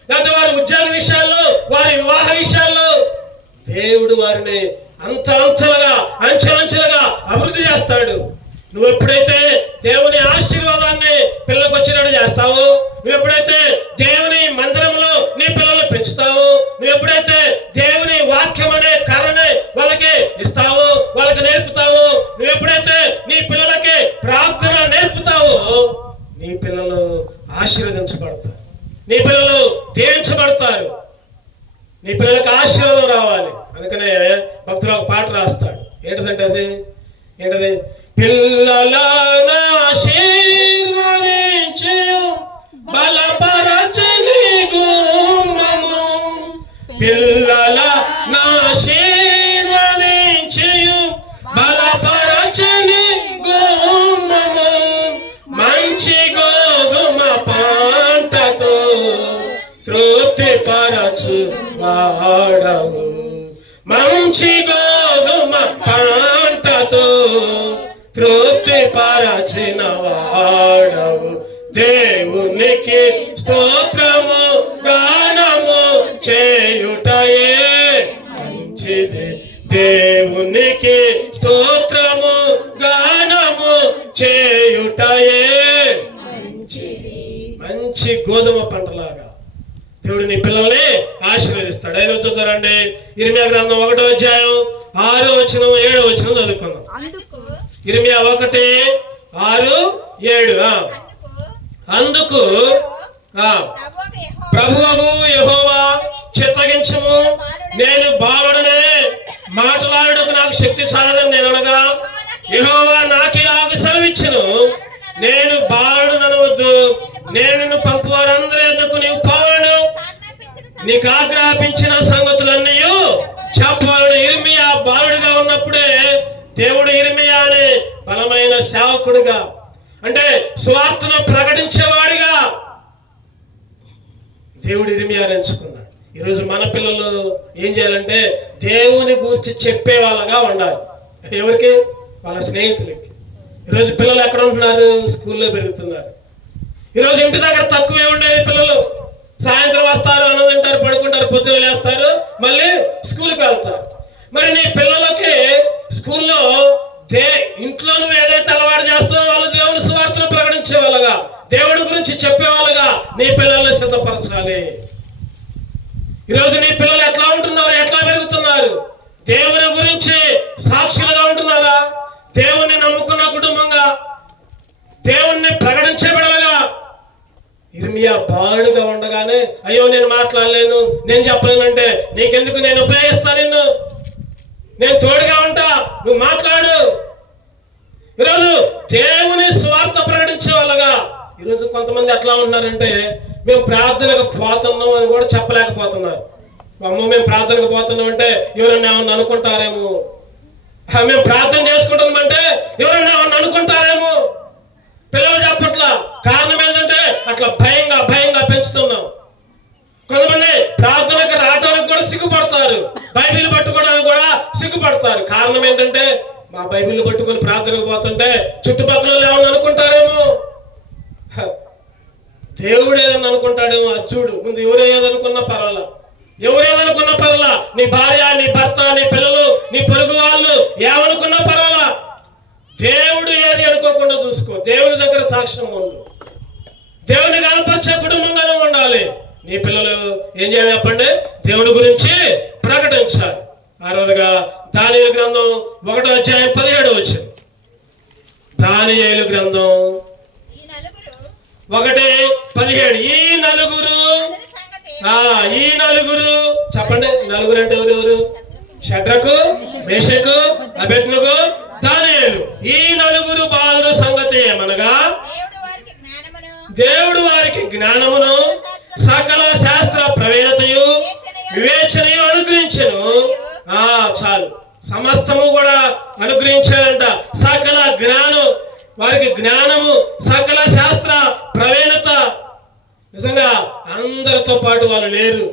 లేకపోతే వారి ఉద్యోగ విషయాల్లో, వారి వివాహ విషయాల్లో దేవుడు వారిని అంతలంతలుగా, అంచెలంచెలుగా అభివృద్ధి చేస్తాడు. నువ్వు ఎప్పుడైతే దేవుని ఆశీర్వాదాన్ని పిల్లలకు వచ్చినట్టు చేస్తావో, నువ్వు ఎప్పుడైతే దేవుని మందిరంలో నీ పిల్లల్ని పెంచుతావో, నువ్వు ఎప్పుడైతే దేవుని వాక్యం అనే కర్రని వాళ్ళకి ఇస్తావో, వాళ్ళకి నేర్పుతావో, నువ్వు ఎప్పుడైతే నీ పిల్లలకి ప్రార్థన నేర్పుతావో, నీ పిల్లలు ఆశీర్వదించబడతారు, నీ పిల్లలు దీవించబడతారు. నీ పిల్లలకు ఆశీర్వాదం రావాలి. అందుకనే భక్తులు ఒక పాట రాస్తాడు. ఏంటంటే అది ఏంటది? పిల్లలను ఆశీర్వదించు బలపరచని గుమ్మము, పిల్లలను ఆశీర్వదించు బలపరచని గుమ్మము, మంచి గోధుమ పంటతో తృప్తి పరచు వాడవు, మంచి గోధుమ పంటతో తృప్తి పరచిన వాడవు, దేవునికి స్తోత్రము గానము చేయుటయే మంచిది, దేవునికి స్తోత్రము గానము చేయుటయే మంచిది. మంచి గోధుమ పంటలాగా దేవుడు నీ పిల్లల్ని ఆశీర్వదిస్తాడు. 5వ చూద్దారండి, ఇర్మియా గ్రంథం 1వ అధ్యాయం 6వ వచనం 7వ వచనం చదువుకుందాం. ఇర్మియా 1:6-7. అందుకు ప్రభువగు యెహోవా చిత్తగించుము, నేను బాలుడనే, మాట్లాడుటకు నాకు శక్తి చాలదని నేను అనగా, యెహోవా నాకు ఇలాగ సెలవిచ్చును, నేను బాలుడు ననవద్దు, నేను నిన్ను పంపు వారందరి యొద్దకు నీవు పోవను, నీకు ఆజ్ఞాపించిన సంగతులన్నీ చెప్పాలని. ఇర్మియా బాలుడిగా ఉన్నప్పుడే దేవుడు ఇర్మియాని బలమైన సేవకుడిగా, అంటే సువార్తను ప్రకటించేవాడిగా దేవుడు ఇర్మియాను ఎంచుకున్నాడు. ఈరోజు మన పిల్లలు ఏం చేయాలంటే దేవుని గురించి చెప్పే వాళ్ళగా ఉండాలి. ఎవరికి? వాళ్ళ స్నేహితులకి. ఈరోజు పిల్లలు ఎక్కడ ఉంటున్నారు? స్కూల్లో పెరుగుతున్నారు. ఈరోజు ఇంటి దగ్గర తక్కువే ఉండేది. పిల్లలు సాయంత్రం వస్తారు, అన్నం తింటారు, పడుకుంటారు, పొద్దున లేస్తారు, మళ్ళీ స్కూల్కి వెళ్తారు. మరి నీ పిల్లలకి స్కూల్లో ఇంట్లో నువ్వు ఏదైతే అలవాటు చేస్తావో వాళ్ళు దేవుని సువార్తను ప్రకటించే వాళ్ళగా, దేవుడి గురించి చెప్పేవాళ్ళగా నీ పిల్లల్ని సిద్ధపరచాలి. ఈరోజు నీ పిల్లలు ఎట్లా ఉంటున్నారు? ఎట్లా పెరుగుతున్నారు? దేవుని గురించి సాక్షులుగా ఉంటున్నారా? దేవుణ్ణి నమ్ముకున్న కుటుంబంగా, దేవుణ్ణి ప్రకటించే బిడ్డలుగా. ఇర్మియా బాడుగా ఉండగానే అయ్యో నేను మాట్లాడలేను, నేను చెప్పలేనంటే నీకెందుకు, నేను ఉపయోగిస్తాను, నేను తోడుగా ఉంటా, నువ్వు మాట్లాడు. ఈరోజు దేవుని స్వార్థ ప్రకటించే వాళ్ళగా. ఈరోజు కొంతమంది ఎట్లా ఉన్నారంటే మేము ప్రార్థనకు పోతున్నాం అని కూడా చెప్పలేకపోతున్నారు. అమ్మో మేము ప్రార్థనకు పోతున్నాం అంటే ఎవరన్నా ఏమన్నా అనుకుంటారేమో, మేము ప్రార్థన చేసుకుంటున్నామంటే ఎవరన్నా ఏమన్నా అనుకుంటారేమో. పిల్లలు చెప్పట్ల. కారణం ఏంటంటే అట్లా భయంగా పెంచుతున్నాం. కొంతమంది ప్రార్థనకు రావడానికి కూడా సిగ్గుపడతారు, బైబిల్ పట్టుకోవడానికి కూడా సిగ్గుపడతారు. కారణం ఏంటంటే మా బైబిల్ పట్టుకొని ప్రార్థనకు పోతుంటే చుట్టుపక్కల ఏమన్నా అనుకుంటారేమో, దేవుడు ఏదన్నా అనుకుంటాడేమో. అది చూడు, ముందు ఎవరు ఏదనుకున్నా పర్వాలా, ఎవరు ఏదనుకున్నా పర్వాలా, నీ భార్య, నీ భర్త, నీ పిల్లలు, నీ పొరుగు వాళ్ళు ఏమనుకున్నా పర్వాలా, దేవుడు ఏది అనుకోకుండా చూసుకో. దేవుని దగ్గర సాక్ష్యం ఉండు. దేవుని కనపరిచే కుటుంబంగానే ఉండాలి. నీ పిల్లలు ఏం చేయాలి చెప్పండి? దేవుని గురించి ప్రకటించాలి. ఆ రోజుగా దానియేలు గ్రంథం 1:17 దానియేలు గ్రంథం 1:17. ఈ నలుగురు చెప్పండి. నలుగురు అంటే ఎవరెవరు? షడ్రకు, మేషకు, అబేద్నెగో, దానియేలు. ఈ నలుగురు బాలుర సంగతి ఏమనగా దేవుడు వారికి జ్ఞానమును సకల శాస్త్ర ప్రవీణతయు వివేచనయు అనుగ్రహించెను. చాలు, సమస్తము కూడా అనుగ్రహించాడంట. సకల జ్ఞానం, వారికి జ్ఞానము, సకల శాస్త్ర ప్రవీణత. నిజంగా అందరితో పాటు వాళ్ళు లేరు,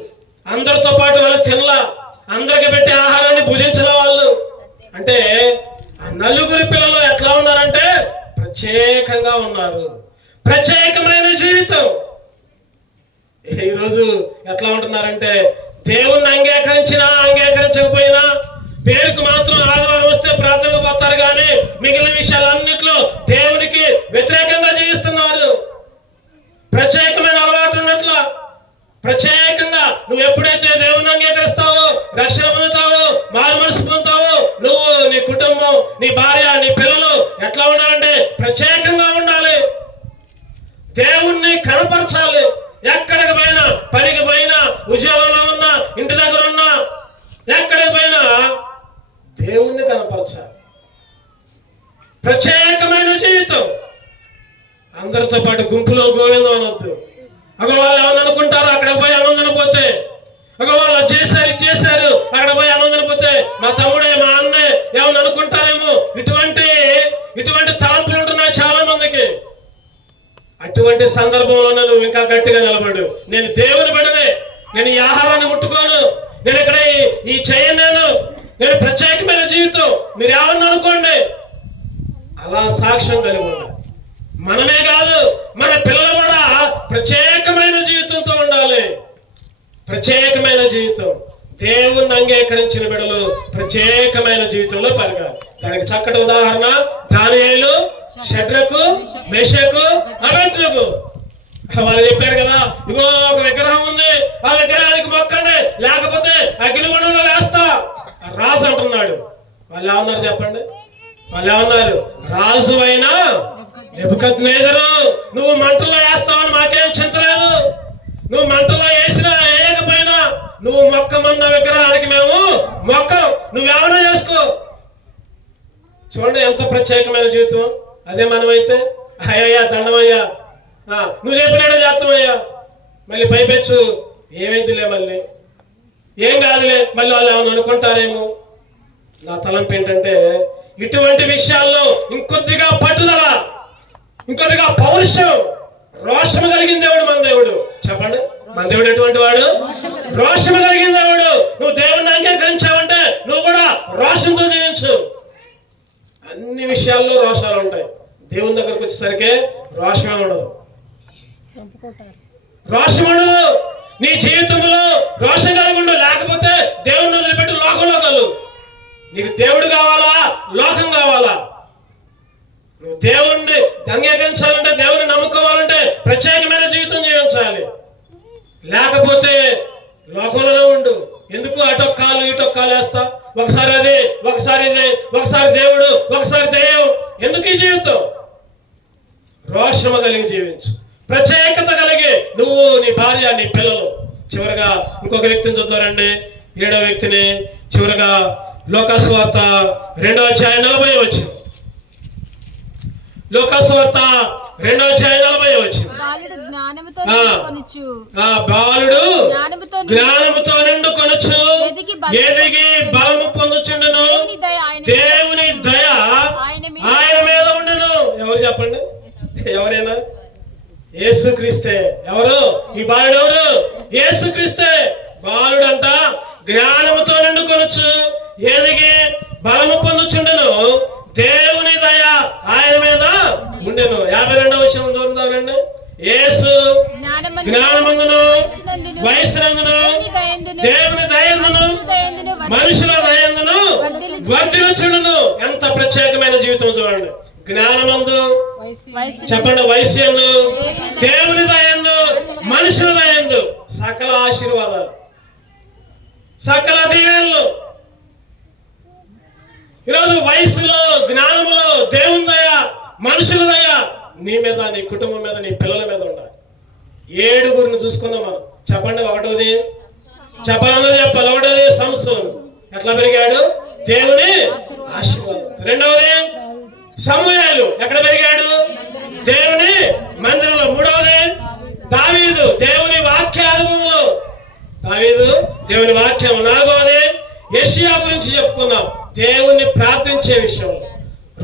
అందరితో పాటు వాళ్ళు తినలా, అందరికి పెట్టే ఆహారాన్ని భుజించలే వాళ్ళు. అంటే ఆ నలుగురి పిల్లలు ఎట్లా ఉన్నారంటే ప్రత్యేకంగా ఉన్నారు, ప్రత్యేకమైన జీవితం. ఈరోజు ఎట్లా ఉంటున్నారంటే దేవుణ్ణి అంగీకరించకపోయినా పేరుకు మాత్రం ఆదివారం వస్తే ప్రార్థనకు పోతారు, కానీ మిగిలిన విషయాలన్నింటిలో దేవునికి వ్యతిరేకంగా జీవిస్తున్నారు. ప్రత్యేకమైన అలవాటు ఉన్నట్ల ప్రత్యేకంగా నువ్వు ఎప్పుడైతే దేవుణ్ణి అంగీకరిస్తావో, రక్షణ పొందుతావో, మారు మనసు పొందుతావో, నువ్వు, నీ కుటుంబం, నీ భార్య, నీ పిల్లలు ఎట్లా ఉండాలంటే ప్రత్యేకంగా ఉండాలి. దేవుణ్ణి కనపరచాలి. ఎక్కడికి పోయినా, పనికి పోయినా, ఉద్యోగంలో ఉన్నా, ఇంటి దగ్గర ఉన్నా, ఎక్కడికి పోయినా దేవుణ్ణి కనపరచాలి. ప్రత్యేకమైన జీవితం. అందరితో పాటు గుంపులో గోవిందం అనొద్దు. అగో వాళ్ళు ఏమని అనుకుంటారు, అక్కడ పోయి ఆనందనపోతే, అగో వాళ్ళు అది చేశారు, ఇది చేశారు, అక్కడ పోయి ఆనందనపోతే మా తమ్ముడే, మా అన్నే ఏమని అనుకుంటారేమో. ఇటువంటి తలంపులు ఉంటున్నాయి చాలా మందికి. అటువంటి సందర్భంలోనే నువ్వు ఇంకా గట్టిగా నిలబడు. నేను దేవుని బిడ్డనే, నేను ఈ ఆహారాన్ని ముట్టుకోను, నేను ఇక్కడ ఈ చేయను, నేను ప్రత్యేకమైన జీవితం. మీరు ఏమన్నా అనుకోండి, అలా సాక్ష్యం కలిగి ఉండాలి. మనమే కాదు, మన పిల్లలు కూడా ప్రత్యేకమైన జీవితంతో ఉండాలి. ప్రత్యేకమైన జీవితం. దేవుణ్ణి అంగీకరించిన బిడ్డలు ప్రత్యేకమైన జీవితంలో పెరగాలి. దానికి చక్కటి ఉదాహరణ దానియేలు, షడ్రకు, మేషకు, అబేద్నెగో. వాళ్ళు చెప్పారు కదా, ఇగో ఒక విగ్రహం ఉంది, ఆ విగ్రహానికి మొక్కండి, లేకపోతే అగ్నిగుండంలో వేస్తా. రాజు అంటున్నాడు. వాళ్ళు ఏమన్నారు చెప్పండి? వాళ్ళు ఏమన్నారు? రాజు అయినా నెబుకద్నెజరు, నువ్వు మంటల్లో వేస్తావని మాకేం చింతలేదు. నువ్వు మంటల్లో వేసినా వేయకపోయినా నువ్వు మొక్కమన్న విగ్రహానికి మేము మొక్కం, నువ్వేమన్నా చేసుకో. చూడండి ఎంత ప్రత్యేకమైన జీవితం. అదే మనమైతే అయ్యా దండమయ్యా, నువ్వు చెప్పినట్టు చేస్తామయ్యా, మళ్ళీ పైపెచ్చు ఏమైందిలే, మళ్ళీ ఏం కాదులే, మళ్ళీ వాళ్ళు ఏమన్నా అనుకుంటారేమో. నా తలంపు ఏంటంటే ఇటువంటి విషయాల్లో ఇంకొద్దిగా పట్టుదల, ఇంకొద్దిగా పౌరుషం, రోషము కలిగిన దేవుడు మన దేవుడు. చెప్పండి. మన దేవుడు ఎటువంటి వాడు? రోషము కలిగిన దేవుడు. నువ్వు దేవుణ్ణి అంగీకరించావంటే నువ్వు కూడా రోషంతో జీవించు. అన్ని విషయాల్లో రోషాలు ఉంటాయి. దేవుని దగ్గరకు వచ్చేసరికి రోషమే ఉండదు. రోషం ఉండదు. నీ జీవితంలో రోషం కలిగి ఉండు. లేకపోతే దేవుణ్ణి వదిలిపెట్టి లోకంలో కలు. నీకు దేవుడు కావాలా, లోకం కావాలా? నువ్వు దేవుణ్ణి అంగీకరించాలంటే, దేవుని నమ్ముకోవాలంటే ప్రత్యేకమైన జీవితం జీవించాలి. లేకపోతే లోకంలోనే ఉండు. ఎందుకు అటొక్క కాలు ఇటొక్క కాలు వేస్తా? ఒకసారి అది, ఒకసారి ఇది, ఒకసారి దేవుడు, ఒకసారి దెయ్యం. ఎందుకు ఈ జీవితం? రోషము కలిగి జీవించు. ప్రత్యేకత కలిగి నువ్వు, నీ భార్య, నీ పిల్లలు. చివరిగా ఇంకొక వ్యక్తిని చూద్దారండి. 7వ వ్యక్తిని చివరిగా లూకాసు వార్త 2వ అధ్యాయం 40 వచ్చింది. లూకాసు వార్త 2వ అధ్యాయం 40 వచ్చింది. బాలుడు జ్ఞానముతో నిండుకొనుచు ఎదిగి బలము పొందుచుండును. దేవుని దయ ఆయన మీద ఉండును. ఎవరు చెప్పండి? ఎవరైనా? యేసుక్రీస్తే. ఎవరు ఈ బాలుడు? ఎవరు? యేసుక్రీస్తే. బాలుడంట జ్ఞానముతో నిండుకొనుచు ఎదిగి బలము పొందుచుండును. దేవుని దయ ఆయన మీద ఉండెను. 52వ వచనం చూద్దామండి. యేసు జ్ఞానమందును వయస్సునందును దేవుని దయందును మనుషుల దయందును వర్ధిల్లుచుండును. ఎంత ప్రత్యేకమైన జీవితం చూడండి. జ్ఞానమందు, చెప్పండి, వయస్సు, దేవుని దయందు, మనుషుల దయందు సకల ఆశీర్వాదాలు, సకల దీవెనలు. ఈరోజు వయసులో, జ్ఞానములో దేవుని దయ, మనుషుల దయ నీ మీద, నీ కుటుంబం మీద, నీ పిల్లల మీద ఉండాలి. 7గురిని చూసుకున్నాం మనం. చెప్పండి. 1వది చెప్పాలి, అందరూ చెప్పాలి. 1వది సంసోను. ఎట్లా పెరిగాడు? దేవుని ఆశీర్వాదం. 2వది సమూయేలు. ఎక్కడ పెరిగాడు? దేవుని మందిరంలో. 3వది దావీదు. దేవుని వాక్య అనుభవంలో. దావీదు దేవుని వాక్యం. 4వది యెషయా గురించి చెప్పుకున్నాం. దేవుణ్ణి ప్రార్థించే విషయంలో,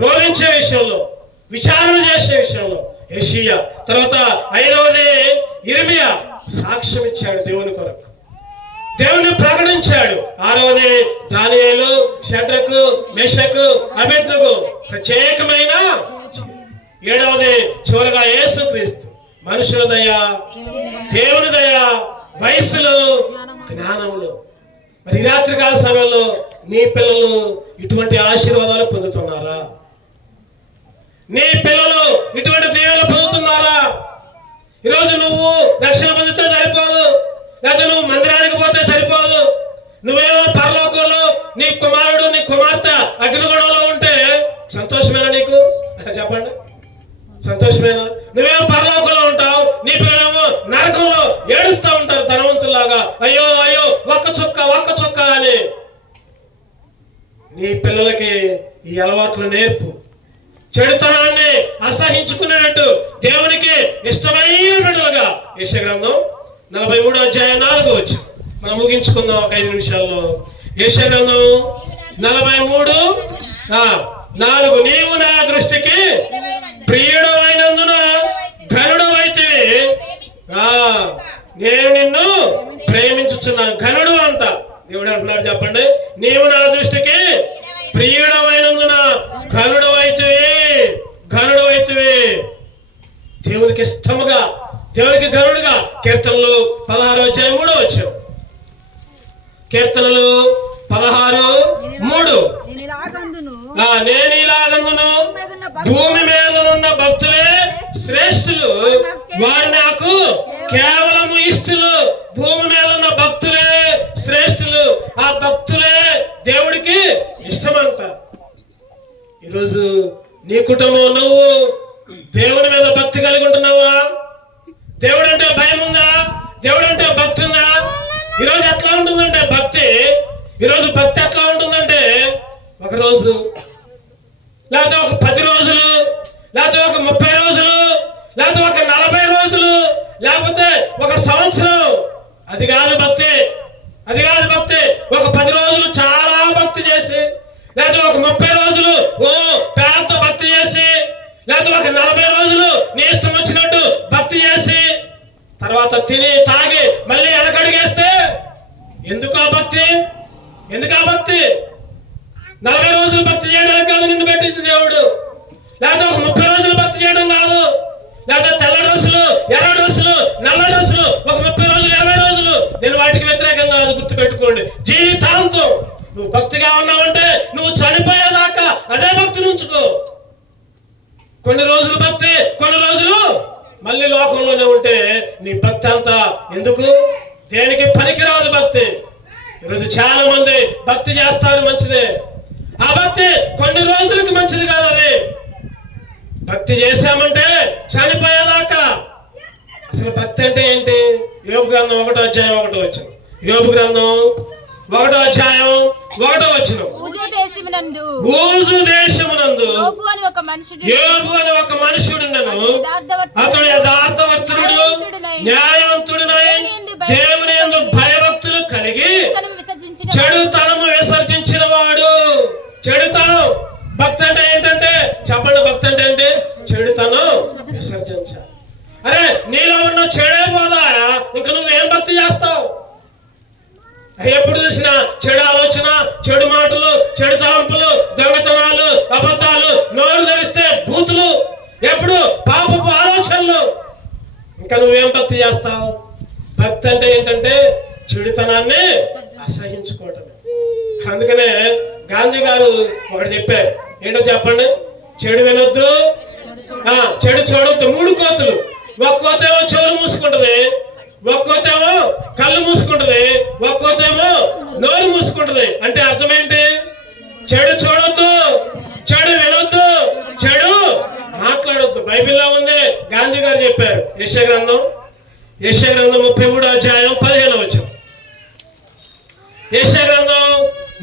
రోధించే విషయంలో, విచారణ చేసే విషయంలో యెషయా. తర్వాత 5వది యిర్మీయా. సాక్ష్యం ఇచ్చాడు దేవుని కొరకు, దేవుని ప్రకటించాడు. 6వది దానియేలు, షడ్రకు, మెషకు, అబేద్నెగో. ప్రత్యేకమైన. 7వది చివరిగా యేసుక్రీస్తు. మనుషుల దయ, దేవుని దయ, వయస్సులు, జ్ఞానములు. మరి ఈ రాత్రికాల సమయంలో నీ పిల్లలు ఇటువంటి ఆశీర్వాదాలు పొందుతున్నారా? నీ పిల్లలు ఇటువంటి దీవెనలు పొందుతున్నారా? ఈరోజు నువ్వు రక్షణ పొందితే సరిపోదు, లేదా నువ్వు మందిరానికి పోతే సరిపోదు. నువ్వేమో పరలోకంలో నీ కుమారుడు, నీ కుమార్తె అగ్నిగుణంలో ఉంటే సంతోషమేనా నీకు? అసలు చెప్పండి, సంతోషమేనా? నువ్వేమో పరలోకంలో ఉంటావు, నీ పిల్లలేమో నరకంలో ఏడుస్తూ ఉంటారు ధనవంతుల్లాగా. అయ్యో అయ్యో ఒక్క చుక్క ఒక్క చుక్క అని. నీ పిల్లలకి ఈ అలవాట్లు నేర్పు. చెడుతనాన్ని అసహించుకునేటట్టు దేవునికి ఇష్టమైన బిడ్డలుగా. యెషయా గ్రంథం 43వ అధ్యాయం 4 వచ్చి మనం ముగించుకుందాం ఒక 5 నిమిషాల్లో. యెషయా గ్రంథం 43:4. నీవు నా దృష్టికి ప్రియుడు అయినందున ఘనుడు అయితే నేను నిన్ను ప్రేమించుచున్నాను. ఘనుడు అంట దేవుడు అంటున్నాడు. చెప్పండి. నీవు నా దృష్టికి ప్రియుడు అయినందున ఘనుడు అయితే, ఘనుడు అయితే. దేవునికి ఇష్టముగా, దేవునికి ఘనుడుగా. కీర్తనలు 16వ అధ్యాయం 3 వచ్చాం. కీర్తనలు 16:3. నేను ఇలాగందును భూమి మీద ఉన్న భక్తులే శ్రేష్ఠులు, వారు నాకు కేవలము ఇష్టలు. భూమి మీద ఉన్న భక్తులే శ్రేష్ఠులు. ఆ భక్తులే దేవుడికి ఇష్టమంట. ఈరోజు నీ కుటుంబం, నువ్వు దేవుని మీద భక్తి కలిగి ఉంటున్నావా? దేవుడు అంటే భయం ఉందా? దేవుడు అంటే భక్తి ఉందా? ఈరోజు ఎట్లా ఉంటుందంటే భక్తి, ఈరోజు భక్తి ఎట్లా ఉంటుందంటే ఒక రోజు, లేకపోతే ఒక 10 రోజులు, లేకపోతే ఒక 30 రోజులు, లేకపోతే ఒక 40 రోజులు, లేకపోతే ఒక సంవత్సరం. అది కాదు భక్తి, అది కాదు భక్తి. ఒక 10 రోజులు చాలా భక్తి చేసి, లేకపోతే ఒక 30 రోజులు పెద్ద భక్తి చేసి, లేకపోతే ఒక 40 రోజులు నీ ఇష్టం వచ్చినట్టు భక్తి చేసి, తర్వాత తిని తాగి మళ్ళీ వెనకడిగేస్తే ఎందుకు ఆ భక్తి? ఎందుకు ఆ భక్తి? 40 రోజులు భక్తి చేయడానికి కాదు నిన్ను పెట్టింది దేవుడు, లేకపోతే ఒక 30 రోజులు భక్తి చేయడం కాదు, లేకపోతే తెల్ల రోజులు, ఎర్ర రోజులు, నల్ల రోజులు, ఒక 30 రోజులు, 20 రోజులు. నేను వాటికి వ్యతిరేకంగా అది గుర్తుపెట్టుకోండి. జీవితాంతం నువ్వు భక్తిగా ఉన్నావంటే నువ్వు చనిపోయేదాకా అదే భక్తిని ఉంచుకో. కొన్ని రోజులు భక్తి, కొన్ని రోజులు మళ్ళీ లోకంలోనే ఉంటే నీ భక్తి అంతా ఎందుకు? దేనికి పనికిరాదు భక్తి. ఈరోజు చాలా మంది భక్తి చేస్తారు, మంచిదే. ఆ భక్తి కొన్ని రోజులకి మంచిది కాదు. అది భక్తి చేశామంటే చనిపోయేదాకా. అసలు భక్తి అంటే ఏంటి? యోబు గ్రంథం 1వ అధ్యాయం 1వ వచనం. యోబు గ్రంథం 1వ అధ్యాయం 1వ వచనం. ఊజు దేశమునందు యోబు అని ఒక మనుషుడున్నను. అతడు యథార్థవర్తనుడు, న్యాయవంతుడునై దేవుని యందు భయభక్తులు కలిగి చెడుతనము విసర్జించిన వాడు. చెడుతనం భక్తి అంటే ఏంటంటే చెప్పండి. భక్తి అంటే ఏంటి? చెడుతనం విసర్జించాలి. అరే నీలో ఉన్న చెడే పోదా, ఇంకా నువ్వేం భక్తి చేస్తావు? ఎప్పుడు చూసినా చెడు ఆలోచన, చెడు మాటలు, చెడు తలంపులు, దొంగతనాలు, అబద్ధాలు, నోరు తెరిస్తే బూతులు, ఎప్పుడు పాపపు ఆలోచనలు. ఇంకా నువ్వేం భక్తి చేస్తావు? భక్తి అంటే ఏంటంటే చెడుతనాన్ని అసహించుకోవటం. అందుకనే గాంధీ గారు ఒకటి చెప్పారు. ఏంటో చెప్పండి. చెడు వినొద్దు, చెడు చూడొద్దు. 3 కోతులు. ఒక కోతేమో చెవులు మూసుకుంటది, ఒక కోతేమో కళ్ళు మూసుకుంటది, ఒక కోతేమో నోరు మూసుకుంటది. అంటే అర్థం ఏంటి? చెడు చూడొద్దు, చెడు వినొద్దు, చెడు మాట్లాడొద్దు. బైబిల్లో ఉంది. గాంధీ గారు చెప్పారు. యెషయా గ్రంథం 33వ అధ్యాయం 15వ వచనం. యెషయా గ్రంథం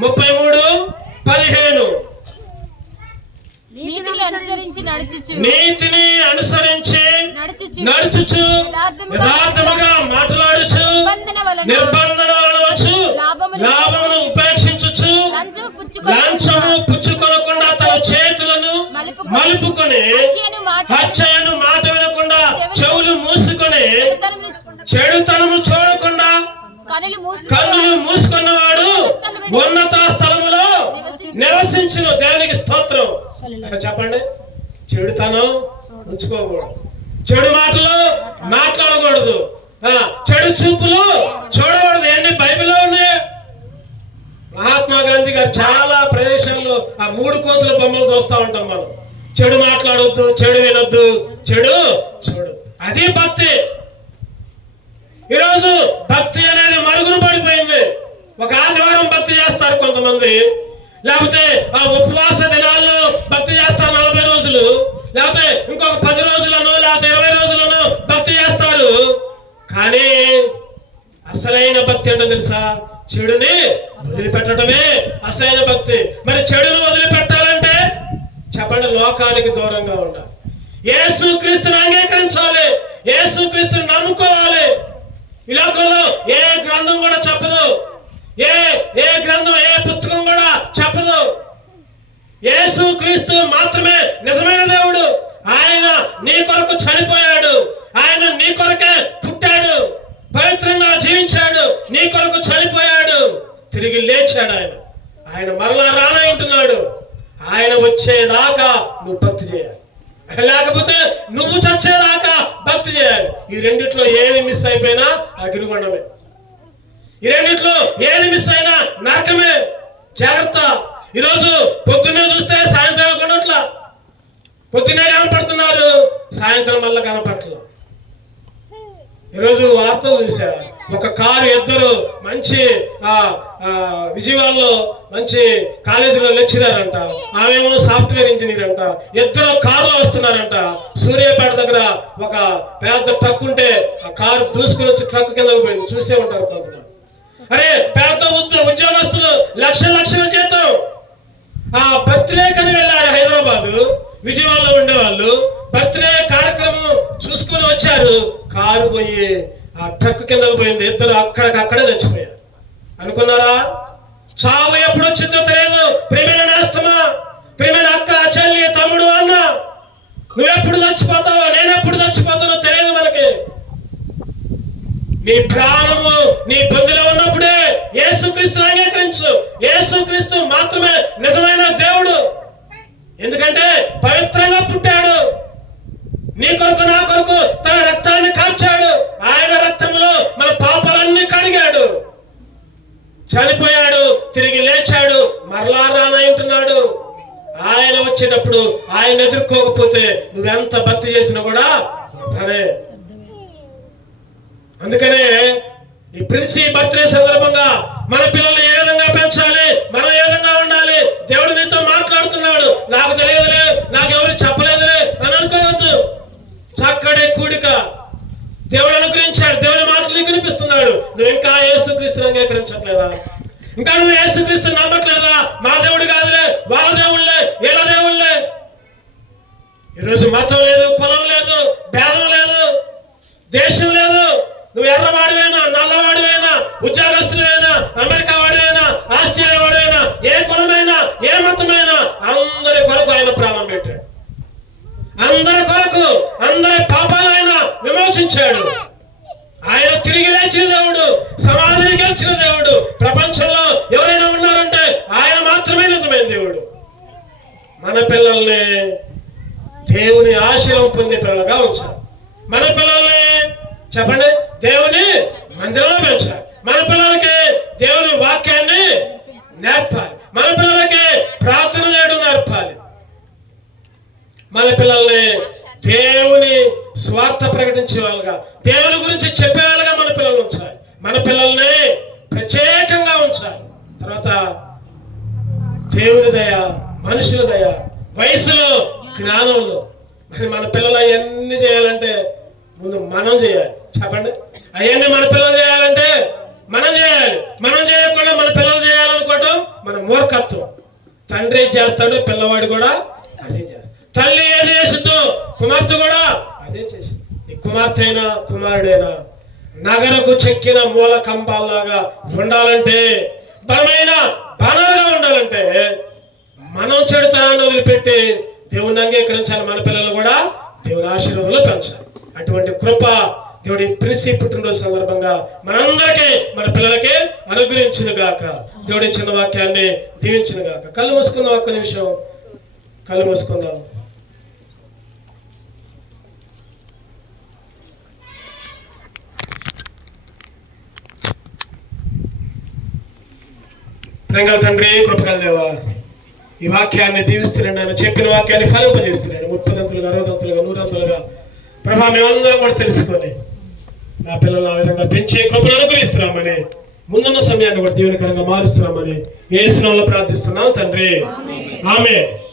33:15. నీతిని అనుసరించి నడుచుచు యథార్థముగా మాట్లాడుచు నిర్బంధన అనవచ్చు లాభమును ఉపేక్షించుచు లంచము పుచ్చుకొనకుండా తన చేతులను మలుపుకొని హత్యను మాట వినకుండా చెవులు మూసుకొని చెడుతనము చూడకుండా కన్నులు మూసుకున్నవాడు ఉన్నత స్థలములో నివసించును. దేవునికి స్తోత్రం. చెప్పండి. చెడుతనం ఉంచుకోకూడదు, చెడు మాటలు మాట్లాడకూడదు, చెడు చూపులు చూడకూడదు. ఏంటి బైబిల్లో ఉన్నాయి. మహాత్మా గాంధీ గారు చాలా ప్రదేశాల్లో ఆ 3 కోతుల బొమ్మలు చూస్తూ ఉంటాం మనం. చెడు మాట్లాడొద్దు, చెడు వినొద్దు, చెడు చూడొద్దు. అది భక్తి. ఈరోజు భక్తి అనేది మరుగున పడిపోయింది. ఒక ఆదివారం భక్తి చేస్తారు కొంతమంది, లేకపోతే ఆ ఉపవాస దినాల్లో భక్తి చేస్తారు 40 రోజులు, లేకపోతే ఇంకొక 10 రోజులను, లేకపోతే 20 రోజులను భక్తి చేస్తారు. కానీ అసలైన భక్తి ఏంటో తెలుసా? చెడుని వదిలిపెట్టడమే అసలైన భక్తి. మరి చెడును వదిలిపెట్టాలంటే చెప్పండి, లోకానికి దూరంగా ఉండాలి. యేసుక్రీస్తుని అంగీకరించాలి, యేసుక్రీస్తుని నమ్ముకోవాలి. ఈ లోకంలో ఏ గ్రంథం కూడా చెప్పదు, ఏ గ్రంథం, ఏ పుస్తకం కూడా చెప్పదు. యేసుక్రీస్తు మాత్రమే నిజమైన దేవుడు. ఆయన నీ కొరకు చనిపోయాడు, ఆయన నీ కొరకే పుట్టాడు, పవిత్రంగా జీవించాడు, నీ కొరకు చనిపోయాడు, తిరిగి లేచాడు. ఆయన మరలా రానంటున్నాడు. ఆయన వచ్చేదాకా నువ్వు భక్తి చేయాలి, లేకపోతే నువ్వు చచ్చేదాకా భక్తి చేయాలి. ఈ రెండిట్లో ఏది మిస్ అయిపోయినా అగ్నిగుండమే. ఈ రెండిట్లో ఏది మిస్ అయినా నరకమే. జాగ్రత్త. ఈరోజు పొద్దున్నే చూస్తే సాయంత్రం కొనట్లా, పొద్దున్నే కనపడుతున్నారు, సాయంత్రం మళ్ళా కనపట్ల. ఈరోజు వార్తలు చూసా, ఒక కారు ఇద్దరు మంచి విజయవాడలో మంచి కాలేజీలో లెక్చరర్ అంట, ఆమెమో సాఫ్ట్వేర్ ఇంజనీర్ అంట. ఇద్దరు కారులో వస్తున్నారంట. సూర్యాపేట దగ్గర ఒక పెద్ద ట్రక్ ఉంటే ఆ కారు దూసుకుని వచ్చి ట్రక్ కింద పోయింది. చూసే ఉంటారు కొంతమంది. అరే పెద్ద ఉద్యోగస్తులు లక్షల జీతం. ఆ బర్త్డే కని వెళ్ళారు హైదరాబాదు, విజయవాడలో ఉండేవాళ్ళు. బర్త్డే కార్యక్రమం చూసుకుని వచ్చారు, కారు పోయి ఆ ట్రక్ కింద పోయింది. ఇద్దరు అక్కడే చచ్చిపోయారు. అనుకున్నారా? చావు ఎప్పుడు వచ్చిందో తెలియదు. ప్రియమైన నేస్తమా, ప్రియమైన అక్క, చెల్లి, తమ్ముడు, అన్న, నువ్వెప్పుడు చచ్చిపోతావో, నేనెప్పుడు చచ్చిపోతానో తెలియదు మనకి. నీ ప్రాణము నీ పొందిలో ఉన్నప్పుడే యేసుక్రీస్తుని అంగీకరించు. యేసుక్రీస్తు మాత్రమే నిజమైన దేవుడు. ఎందుకంటే పవిత్రంగా పుట్టాడు. నీ కొరకు నా కొరకు తన రక్తాన్ని కాచాడు. ఆయన రక్తంలో మన పాపాలన్నీ కడిగాడు. చనిపోయాడు, తిరిగి లేచాడు, మరలా రానంటున్నాడు. ఆయన వచ్చేటప్పుడు ఆయన ఎదుర్కోకపోతే నువ్వెంత భక్తి చేసినా కూడా అదే. అందుకనే ఈ ప్రిన్సీ బర్త్డే సందర్భంగా మన పిల్లల్ని ఏ విధంగా పెంచాలి, మనం ఏ విధంగా ఉండాలి, దేవుడు నీతో మాట్లాడుతున్నాడు. నాకు తెలియదులే, నాకెవరు చెప్పలేదులే అని అనుకోవద్దు. చక్కటి కూడిక దేవుడు అనుగ్రహించాడు. దేవుని మాటలు నీకు వినిపిస్తున్నాడు. నువ్వు ఇంకా యేసుక్రీస్తుని అంగీకరించట్లేదా? ఇంకా నువ్వు యేసుక్రీస్తుని నమ్మట్లేదా? మా దేవుడు కాదులే, వాళ్ళ దేవుళ్ళే, వీళ్ళ దేవుళ్ళే. ఈరోజు మతం లేదు, కులం లేదు, భేదం లేదు, దేశం లేదు. నువ్వు ఎర్రవాడివైనా, నల్లవాడివైనా, ఉద్యోగస్తులైనా, అమెరికా వాడివైనా, ఆస్ట్రేలియా వాడివైనా, ఏ కులమైనా, ఏ మతమైనా అందరి కొరకు ఆయన ప్రాణం పెట్టాడు. అందరి కొరకు అందరి పాపాలు ఆయన విమోచించాడు. ఆయన తిరిగి లేచిన దేవుడు, సమాధిని గెలిచిన దేవుడు. ప్రపంచంలో ఎవరైనా ఉన్నారంటే ఆయన మాత్రమే నిజమైన దేవుడు. మన పిల్లల్ని దేవుని ఆశీర్వాదం పొందే పిల్లలుగా ఉంచాలి. మన పిల్లల్ని చెప్పండి దేవుని మందిరంలో పెంచాలి. మన పిల్లలకి దేవుని వాక్యాన్ని నేర్పాలి. మన పిల్లలకి ప్రార్థన చేయడం నేర్పాలి. మన పిల్లల్ని దేవుని స్వార్థ ప్రకటించే వాళ్ళుగా, దేవుని గురించి చెప్పేవాళ్ళుగా మన పిల్లల్ని ఉంచాలి. మన పిల్లల్ని ప్రత్యేకంగా ఉంచాలి. తర్వాత దేవుని దయ, మనుషుల దయ, వయసులో, జ్ఞానంలో. మరి మన పిల్లలు అవన్నీ చేయాలంటే ముందు మనం చేయాలి. చెప్పండి, అవన్నీ మన పిల్లలు చేయాలంటే మనం చేయాలి. మనం చేయకుండా మన పిల్లలు చేయాలనుకోవటం మన మూర్ఖత్వం. తండ్రి చేస్తాడు, పిల్లవాడు కూడా అదే చేస్తాడు. తల్లి ఏది చేసిందో కుమార్తె కూడా అదే చేసింది. ఈ కుమార్తె అయినా కుమారుడైనా నగరకు చెక్కిన మూల కంబాల్లాగా ఉండాలంటే, బలమైన బాణాలుగా ఉండాలంటే మనం చెడుతనాన్ని వదిలిపెట్టి దేవుని అంగీకరించాలి. మన పిల్లలు కూడా దేవుని ఆశీర్వాదంలో పెంచాలి. అటువంటి కృప దేవుడి ప్రిన్సీ పుట్టినరోజు సందర్భంగా మనందరికీ, మన పిల్లలకి అనుగ్రహించును గాక. దేవుడి చిన్న వాక్యాన్ని దీవించును గాక. కళ్ళు మూసుకుందాం, ఒక్క నిమిషం కళ్ళు మూసుకుందాం. ప్రేమగల తండ్రి, కృపగల దేవా, ఈ వాక్యాన్ని దీవిస్తున్నాను. ఆయన చెప్పిన వాక్యాన్ని ఫలింపజేస్తున్నాను. 30 60 100 ప్రభా, మేమందరం కూడా తెలుసుకొని నా పిల్లలు ఆ విధంగా పెంచే కృపను అనుగ్రహిస్తున్నామని, ముందున్న సమయాన్ని కూడా దీవెనకరంగా మారుస్తున్నామని యేసు నామములో ప్రార్థిస్తున్నాం తండ్రి. ఆమేన్.